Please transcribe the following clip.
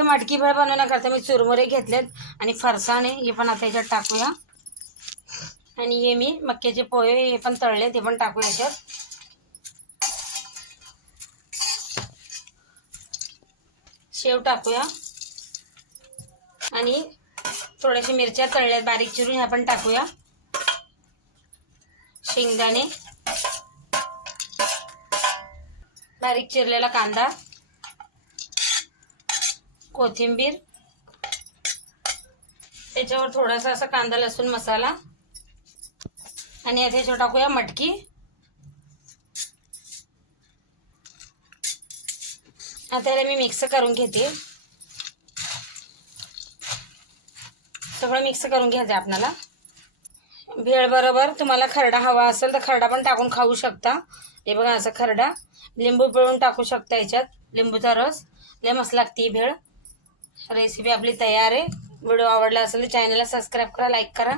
इथं मटकी भेळ बनवण्याकरता मी चुरमुरे घेतलेत आणि फरसाणे हे पण आता याच्यात टाकूया. आणि हे मी मक्याचे पोहे हे पण तळले ते पण टाकू याच्यात. शेव टाकूया. आणि थोड्याशा मिरच्या तळल्यात बारीक चिरून ह्या पण टाकूया. शेंगदाणे. बारीक चिरलेला कांदा. कोथिंबीर. त्याच्यावर थोडासा असा कांदा लसूण मसाला. आणि आता याच्यावर टाकूया मटकी. आता याला मी मिक्स करून घेते. सगळं मिक्स करून घ्यायचं आपल्याला आपणाला. भेळ बरोबर तुम्हाला खरडा हवा असेल तर खरडा पण टाकून खाऊ शकता. हे बघा असं खरडा. लिंबू पिळून टाकू शकता याच्यात. लिंबूचा रस. लय मस्त लागते ही भेळ. रेसिपी आपली तयार आहे. व्हिडिओ आवडला असेल तर चॅनलला सबस्क्राईब करा लाईक करा.